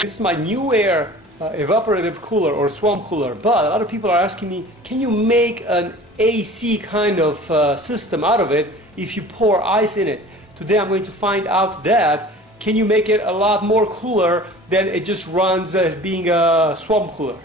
This is my NewAir evaporative cooler or swamp cooler, but a lot of people are asking me, can you make an AC kind of system out of it if you pour ice in it? Today I'm going to find out that can you make it a lot more cooler than it just runs as being a swamp cooler.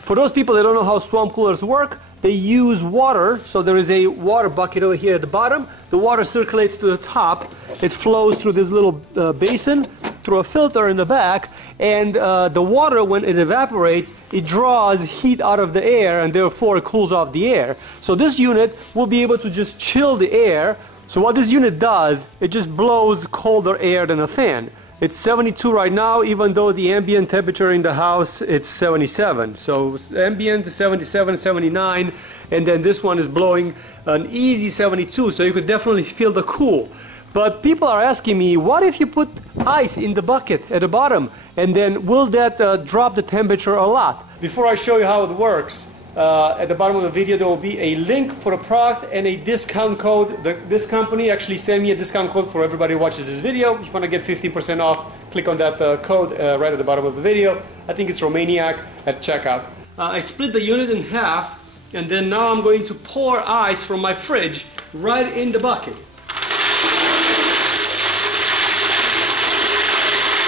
For those people that don't know how swamp coolers work, they use water. So there is a water bucket over here at the bottom. The water circulates to the top. It flows through this little basin, through a filter in the back, and the water, when it evaporates, it draws heat out of the air and therefore it cools off the air. So this unit will be able to just chill the air. So what this unit does, it just blows colder air than a fan. It's 72 right now, even though the ambient temperature in the house it's 77. So ambient is 77, 79, and then this one is blowing an easy 72, so you could definitely feel the cool. But people are asking me, what if you put ice in the bucket at the bottom, and then will that drop the temperature a lot? Before I show you how it works, at the bottom of the video there will be a link for the product and a discount code. This company actually sent me a discount code for everybody who watches this video. If you want to get 15% off, click on that code right at the bottom of the video. I think it's Romaniac at checkout. I split the unit in half, and then now I'm going to pour ice from my fridge right in the bucket.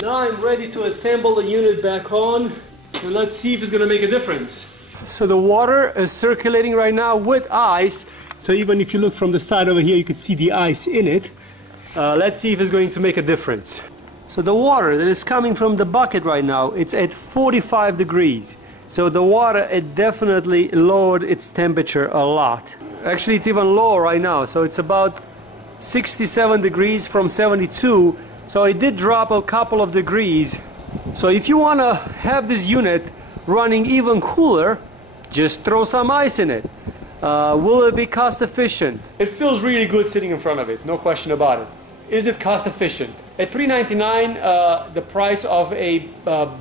Now I'm ready to assemble the unit back on, and let's see if it's going to make a difference. So the water is circulating right now with ice, so even if you look from the side over here you can see the ice in it. Let's see if it's going to make a difference. So the water that is coming from the bucket right now, it's at 45 degrees. So the water, it definitely lowered its temperature a lot. Actually it's even lower right now, so it's about 67 degrees from 72. So it did drop a couple of degrees. So if you want to have this unit running even cooler, just throw some ice in it. Will it be cost efficient? It feels really good sitting in front of it, no question about it. Is it cost efficient? At $3.99, the price of a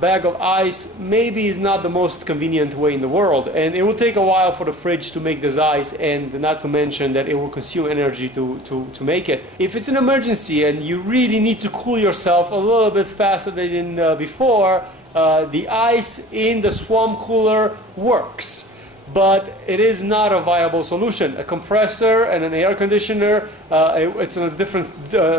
bag of ice maybe is not the most convenient way in the world, and it will take a while for the fridge to make this ice, and not to mention that it will consume energy to make it. If it's an emergency and you really need to cool yourself a little bit faster than before, the ice in the swamp cooler works. But it is not a viable solution. A compressor and an air conditioner, it's a different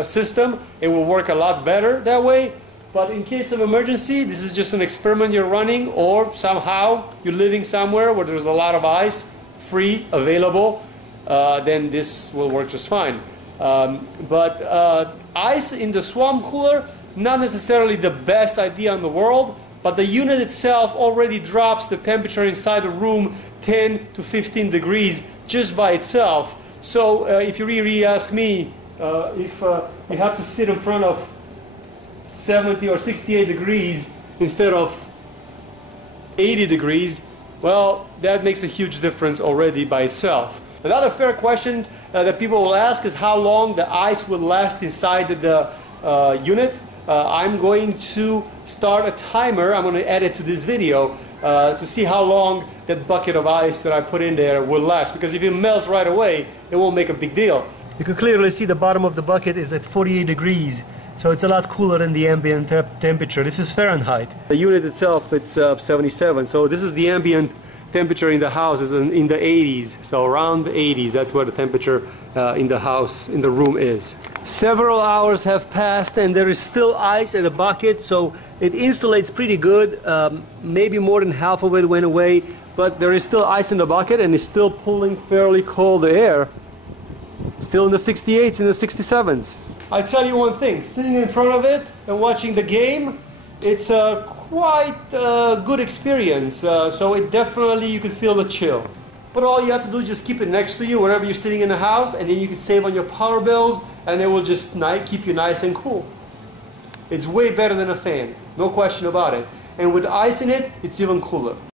system. It will work a lot better that way. But in case of emergency, this is just an experiment you're running, or somehow you're living somewhere where there's a lot of ice, free, available, then this will work just fine. But ice in the swamp cooler, not necessarily the best idea in the world, but the unit itself already drops the temperature inside the room 10 to 15 degrees just by itself. So if you really ask me, if you have to sit in front of 70 or 68 degrees instead of 80 degrees, well, that makes a huge difference already by itself. Another fair question that people will ask is how long the ice will last inside the unit. I'm going to start a timer. I'm going to add it to this video to see how long that bucket of ice that I put in there will last, because if it melts right away it won't make a big deal. You can clearly see the bottom of the bucket is at 48 degrees, so it's a lot cooler than the ambient temperature. This is Fahrenheit. The unit itself, it's 77, so this is the ambient temperature in the house is in the 80s, so around the 80s, that's where the temperature in the house, in the room is. Several hours have passed and there is still ice in the bucket, so it insulates pretty good. Maybe more than half of it went away, but there is still ice in the bucket and it's still pulling fairly cold air. Still in the 68s, in the 67s. I tell you one thing, sitting in front of it and watching the game, it's a quite good experience, so it definitely, you can feel the chill. But all you have to do is just keep it next to you wherever you're sitting in the house, and then you can save on your power bills, and it will just keep you nice and cool. It's way better than a fan, no question about it. And with ice in it, it's even cooler.